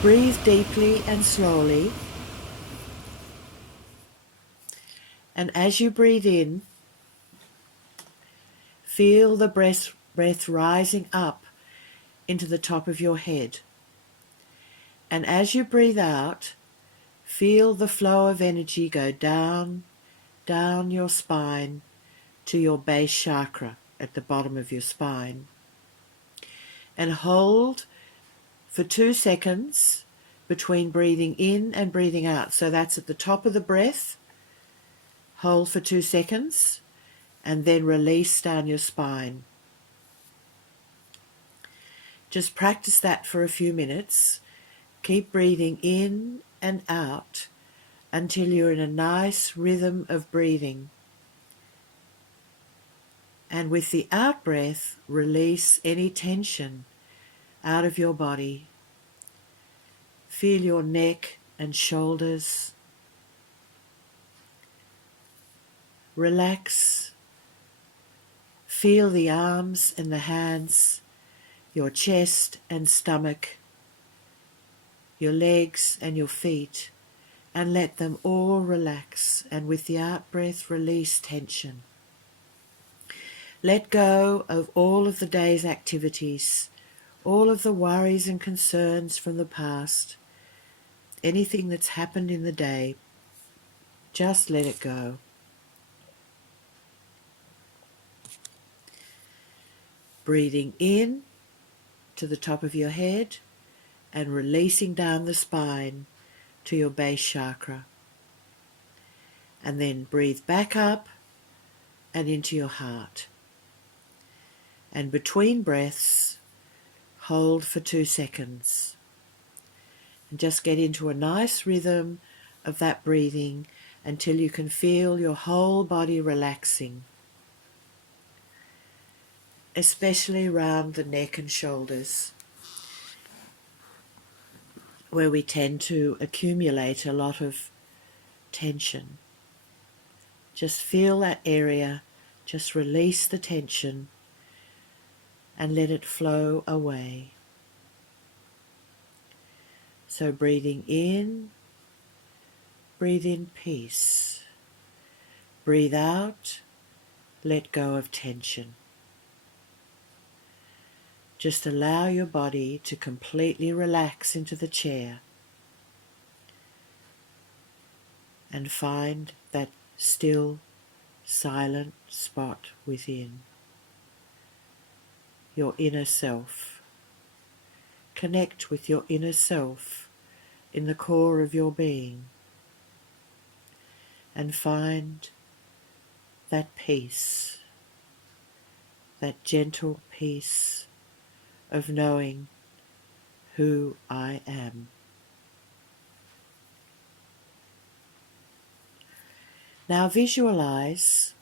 Breathe deeply and slowly. And as you breathe in, feel the breath rising up into the top of your head. And as you breathe out, feel the flow of energy go down your spine to your base chakra at the bottom of your spine. And hold for 2 seconds between breathing in and breathing out. So that's at the top of the breath. Hold for 2 seconds and then release down your spine. Just practice that for a few minutes. Keep breathing in and out until you're in a nice rhythm of breathing. And with the out breath, release any tension out of your body. Feel your neck and shoulders. Relax. Feel the arms and the hands, your chest and stomach, your legs and your feet, and let them all relax. And with the out breath, release tension. Let go of all of the day's activities, all of the worries and concerns from the past, anything that's happened in the day. Just let it go. Breathing in to the top of your head and releasing down the spine to your base chakra. And then breathe back up and into your heart. And between breaths, hold for 2 seconds. And just get into a nice rhythm of that breathing until you can feel your whole body relaxing, especially around the neck and shoulders, where we tend to accumulate a lot of tension. Just feel that area, just release the tension and let it flow away. So breathing in, breathe in peace. Breathe out, let go of tension. Just allow your body to completely relax into the chair and find that still, silent spot within your inner self. Connect with your inner self in the core of your being and find that peace, that gentle peace of knowing who I am. Now visualize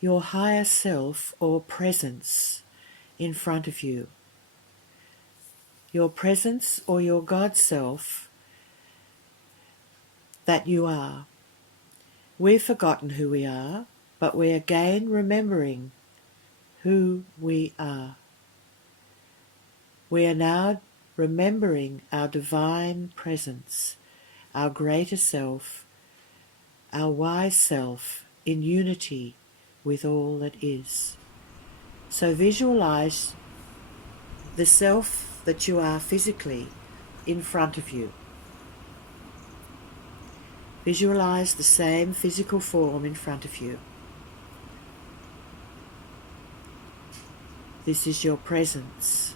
your higher self or presence in front of you. Your presence or your God self that you are. We've forgotten who we are, but we're again remembering who we are. We are now remembering our divine presence, our greater self, our wise self in unity with all that is. So visualize the self that you are physically in front of you. Visualize the same physical form in front of you. This is your presence.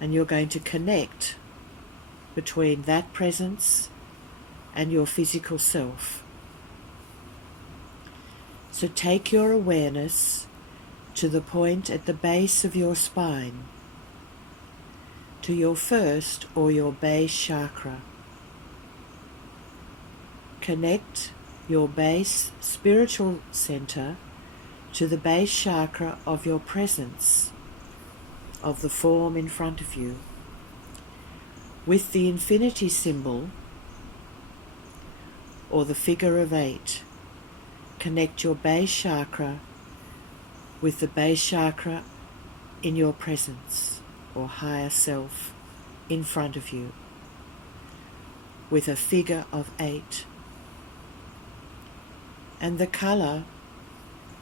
And you're going to connect between that presence and your physical self. So take your awareness to the point at the base of your spine, to your first or your base chakra. Connect your base spiritual center to the base chakra of your presence, of the form in front of you. With the infinity symbol or the figure of 8, connect your base chakra with the base chakra in your presence. or higher self in front of you with a figure of 8. And the colour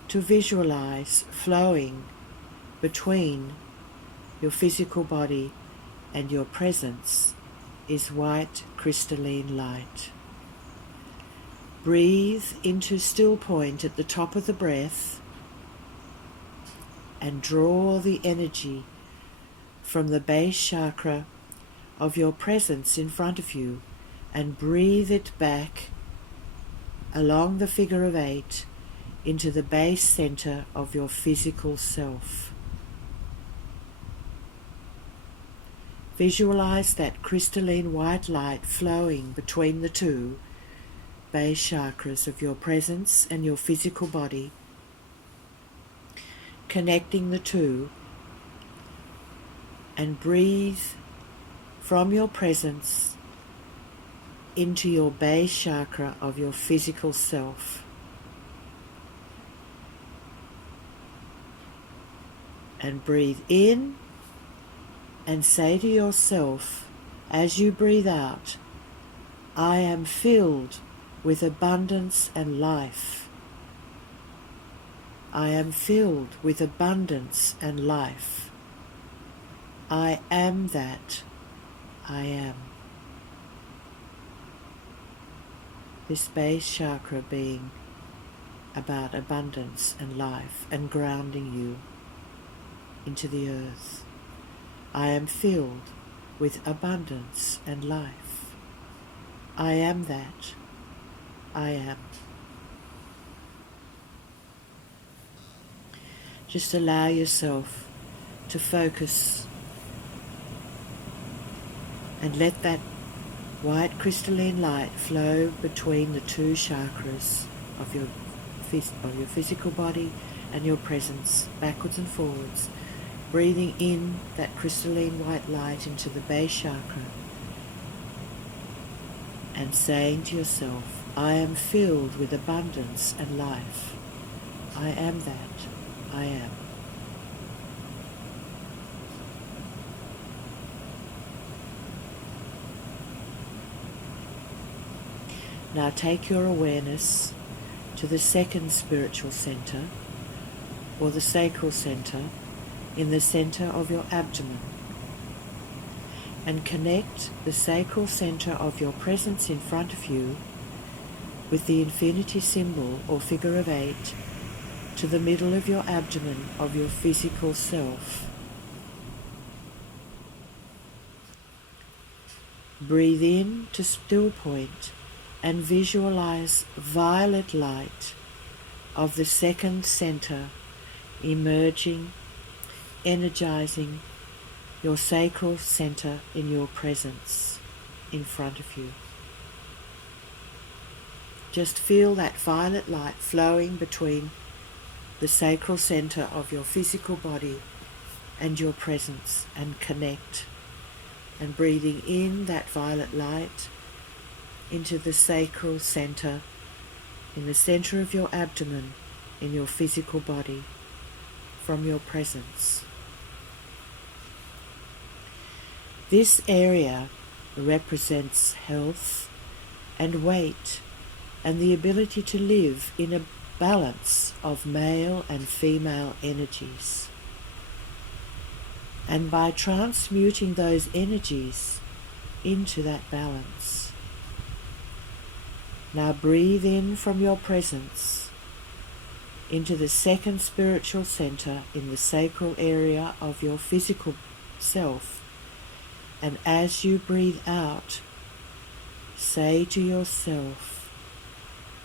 to visualize flowing between your physical body and your presence is white crystalline light. Breathe into still point at the top of the breath and draw the energy from the base chakra of your presence in front of you and breathe it back along the figure of 8 into the base center of your physical self. Visualize that crystalline white light flowing between the two base chakras of your presence and your physical body, connecting the two, and breathe from your presence into your base chakra of your physical self. And breathe in and say to yourself as you breathe out, I am filled with abundance and life. I am filled with abundance and life. I am that. I am. This base chakra being about abundance and life and grounding you into the earth. I am filled with abundance and life. I am that. I am. Just allow yourself to focus and let that white crystalline light flow between the two chakras of your physical body and your presence, backwards and forwards, breathing in that crystalline white light into the base chakra and saying to yourself, I am filled with abundance and life. I am that. I am. Now take your awareness to the second spiritual center, or the sacral center, in the center of your abdomen, and connect the sacral center of your presence in front of you with the infinity symbol or figure of 8 to the middle of your abdomen of your physical self. Breathe in to still point and visualize violet light of the second center emerging, energizing your sacral center in your presence in front of you. Just feel that violet light flowing between the sacral center of your physical body and your presence, and connect, and breathing in that violet light into the sacral center in the center of your abdomen in your physical body from your presence. This area represents health and weight and the ability to live in a balance of male and female energies. And by transmuting those energies into that balance, now breathe in from your presence into the second spiritual center in the sacral area of your physical self, and as you breathe out, say to yourself,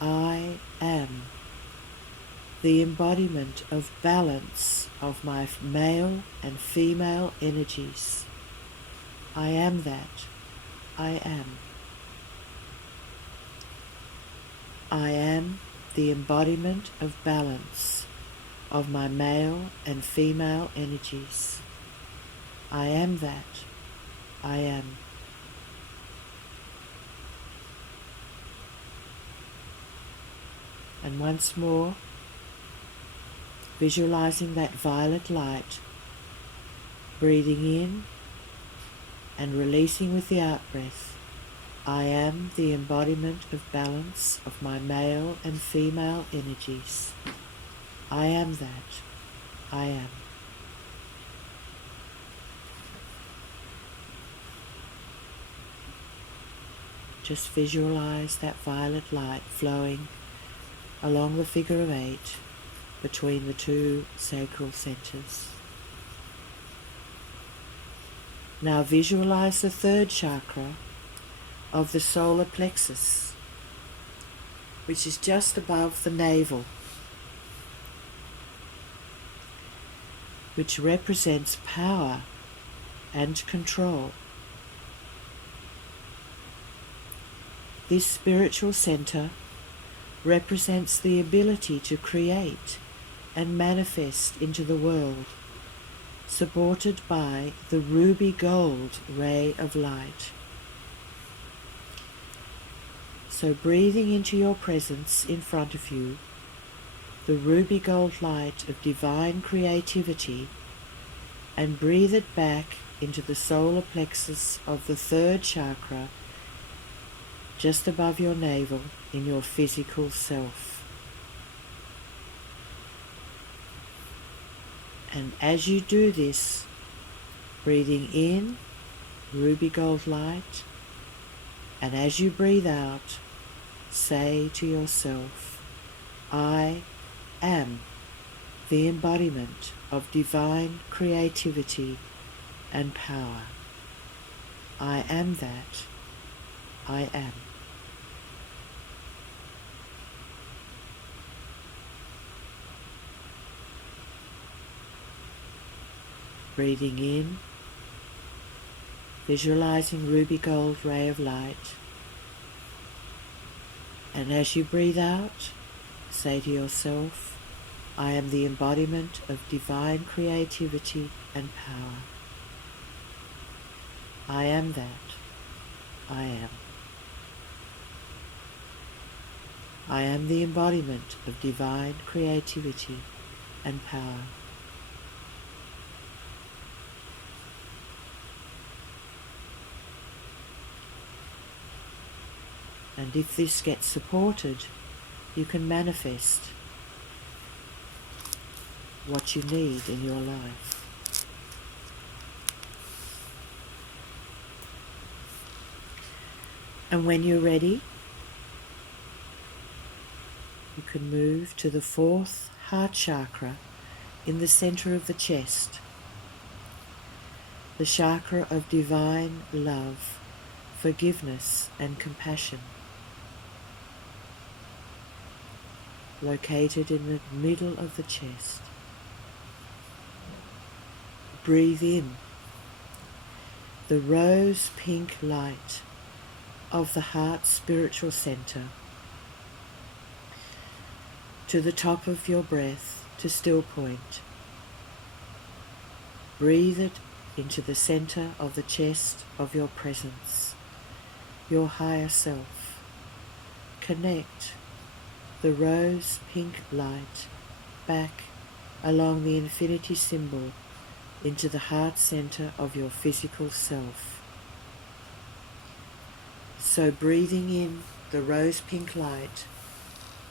I am the embodiment of balance of my male and female energies. I am that. I am. I am the embodiment of balance of my male and female energies. I am that. I am. And once more, visualizing that violet light Breathing in and releasing with the out-breath. I am the embodiment of balance of my male and female energies. I am that. I am. Just visualize that violet light flowing along the figure of 8 between the two sacral centers. Now visualize the third chakra of the solar plexus, which is just above the navel, which represents power and control. This spiritual center represents the ability to create and manifest into the world, supported by the ruby gold ray of light. So breathing into your presence in front of you, the ruby gold light of divine creativity, and breathe it back into the solar plexus of the third chakra, just above your navel in your physical self. And as you do this, breathing in, ruby gold light, and as you breathe out, say to yourself, I am the embodiment of divine creativity and power. I am that. I am. Breathing in, visualizing ruby gold ray of light, and as you breathe out, say to yourself, I am the embodiment of divine creativity and power. I am that. I am. I am the embodiment of divine creativity and power. And if this gets supported, you can manifest what you need in your life. And when you're ready, you can move to the fourth heart chakra in the center of the chest, the chakra of divine love, forgiveness and compassion, located in the middle of the chest. Breathe in the rose pink light of the heart spiritual center to the top of your breath to still point. Breathe it into the center of the chest of your presence, your higher self. Connect the rose pink light back along the infinity symbol into the heart center of your physical self. So breathing in the rose pink light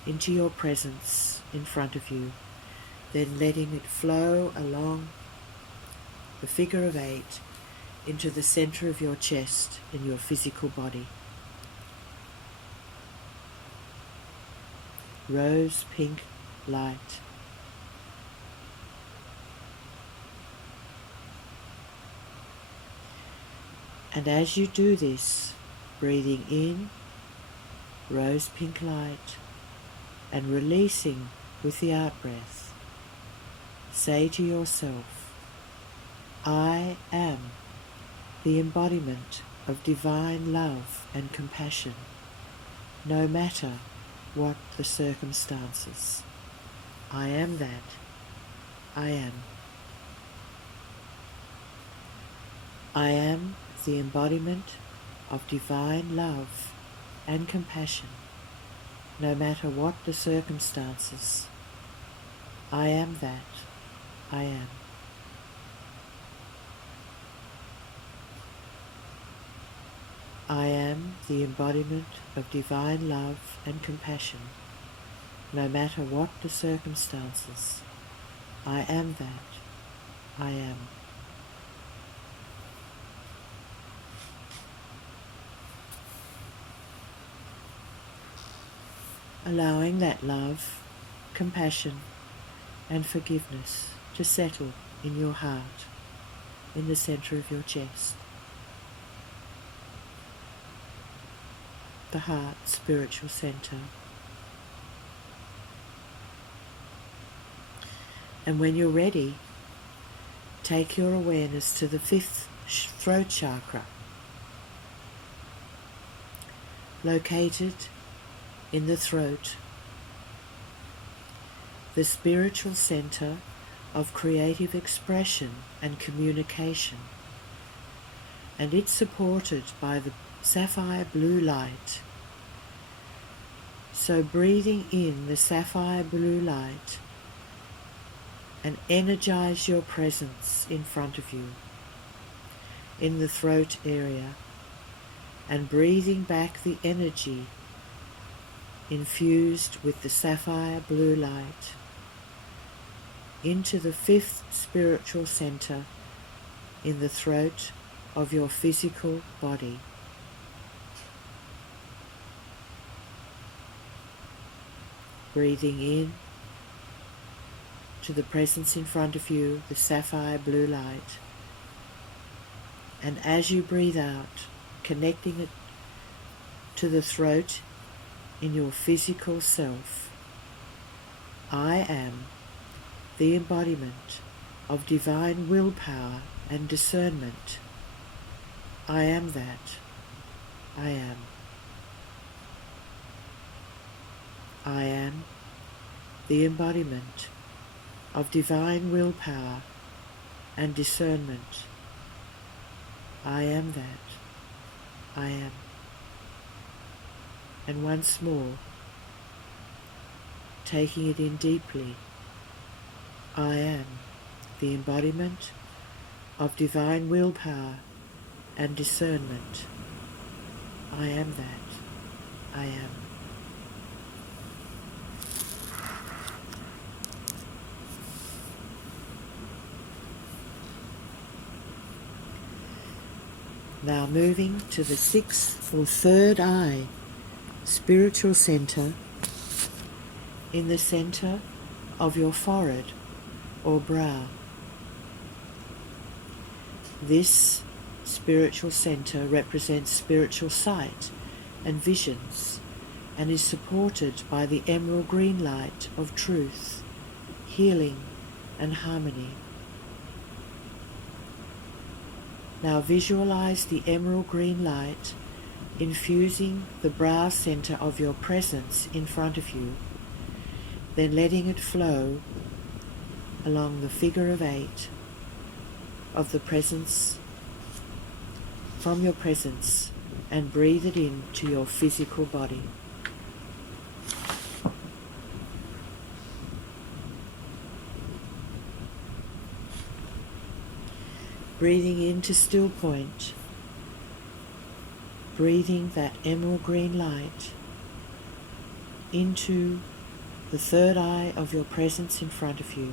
into your presence in front of you, then letting it flow along the figure of 8 into the center of your chest in your physical body. Rose pink light. And as you do this, breathing in rose pink light and releasing with the out-breath, say to yourself, I am the embodiment of divine love and compassion, no matter what the circumstances. I am that. I am. I am the embodiment of divine love and compassion, no matter what the circumstances. I am that. I am. I am the embodiment of divine love and compassion, no matter what the circumstances. I am that. I am. Allowing that love, compassion, and forgiveness to settle in your heart, in the center of your chest. The heart spiritual center. And when you're ready, take your awareness to the fifth throat chakra, located in the throat, the spiritual center of creative expression and communication, and it's supported by the sapphire blue light. So breathing in the sapphire blue light and energize your presence in front of you, in the throat area, and breathing back the energy infused with the sapphire blue light into the fifth spiritual center in the throat of your physical body. Breathing in to the presence in front of you, the sapphire blue light, and as you breathe out, connecting it to the throat in your physical self. I am the embodiment of divine willpower and discernment. I am that. I am. I am the embodiment of divine willpower and discernment. I am that. I am. And once more, taking it in deeply, I am the embodiment of divine willpower and discernment. I am that. I am. Now moving to the sixth or third eye, spiritual center, in the center of your forehead or brow. This spiritual center represents spiritual sight and visions and is supported by the emerald green light of truth, healing and harmony. Now visualize the emerald green light infusing the brow center of your presence in front of you, then letting it flow along the figure of 8 of the presence, from your presence, and breathe it into your physical body. Breathing into still point, breathing that emerald green light into the third eye of your presence in front of you.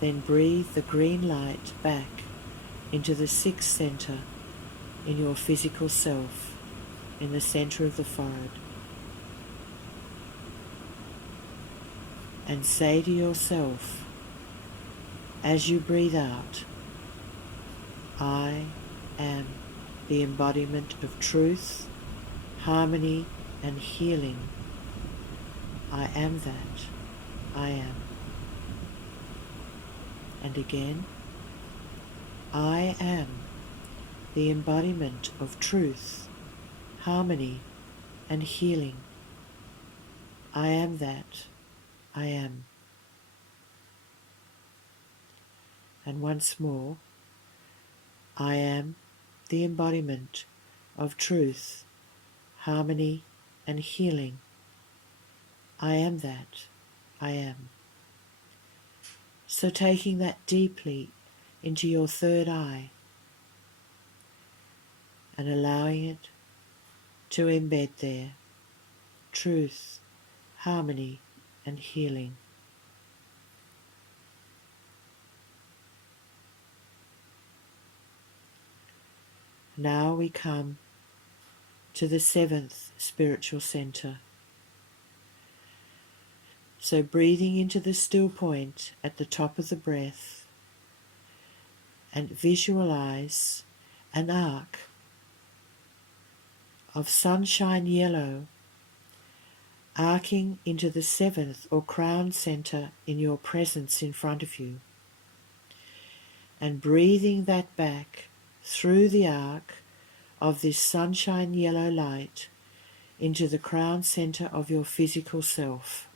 Then breathe the green light back into the sixth center in your physical self, in the center of the forehead. And say to yourself, as you breathe out, I am the embodiment of truth, harmony, and healing. I am that. I am. And again, I am the embodiment of truth, harmony, and healing. I am that. I am. And once more, I am the embodiment of truth, harmony, and healing. I am that. I am. So taking that deeply into your third eye, and allowing it to embed there truth, harmony, and healing. Now we come to the seventh spiritual center. So breathing into the still point at the top of the breath, and visualize an arc of sunshine yellow arcing into the seventh or crown center in your presence in front of you, and breathing that back through the arc of this sunshine yellow light into the crown center of your physical self.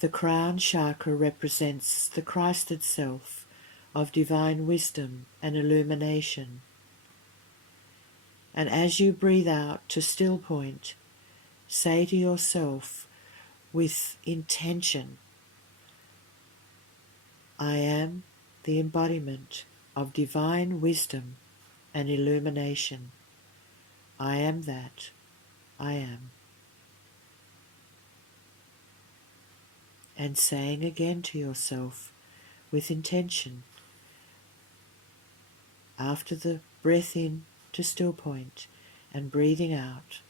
The crown chakra represents the Christed self of divine wisdom and illumination. And as you breathe out to still point, say to yourself with intention, I am the embodiment of divine wisdom and illumination. I am that. I am. And saying again to yourself with intention, after the breath in to still point and breathing out,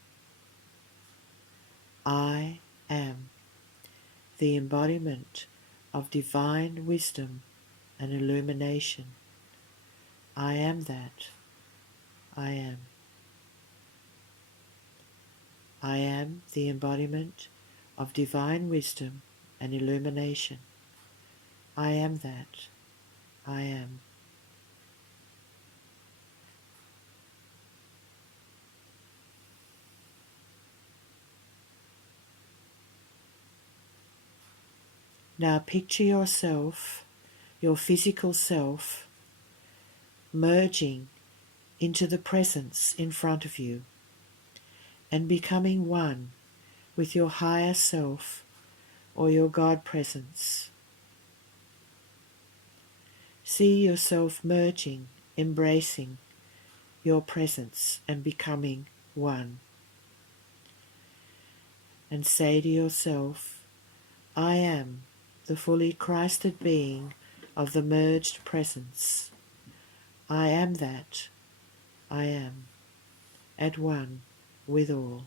I am the embodiment of divine wisdom and illumination. I am that. I am. I am the embodiment of divine wisdom and illumination. I am that. I am. Now picture yourself, your physical self, merging into the presence in front of you and becoming one with your higher self or your God presence. See yourself merging, embracing your presence and becoming one. And say to yourself, I am the fully Christed being of the merged presence. I am that. I am at one with all.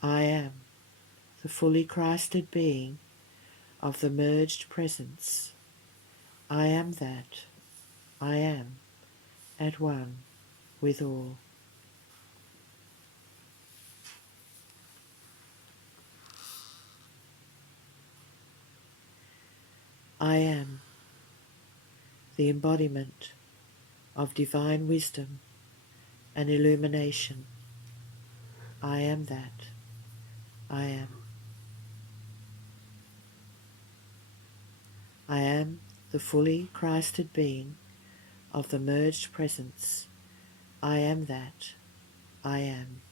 I am the fully Christed being of the merged presence. I am that. I am at one with all. I am the embodiment of divine wisdom and illumination. I am that. I am. I am the fully Christed being of the merged presence. I am that. I am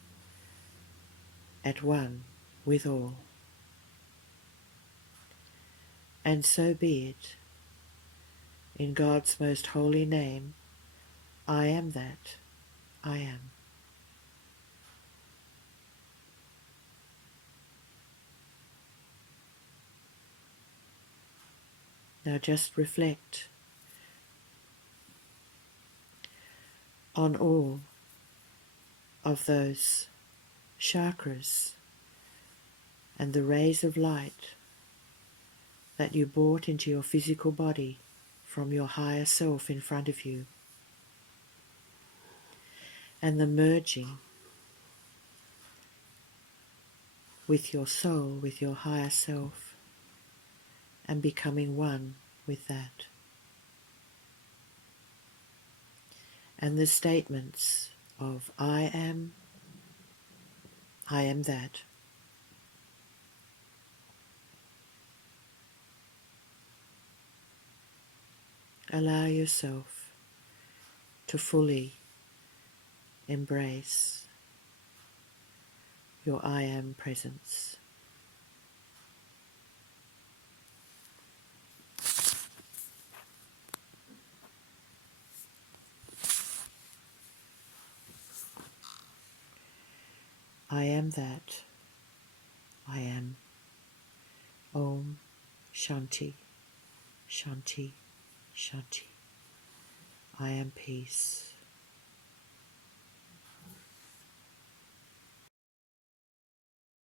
at one with all. And so be it. In God's most holy name, I am that. I am. Now just reflect on all of those chakras and the rays of light that you brought into your physical body from your higher self in front of you, and the merging with your soul, with your higher self, and becoming one with that. And the statements of I am that. Allow yourself to fully embrace your I am presence. I am that. I am. Om Shanti, Shanti, Shanti. I am peace.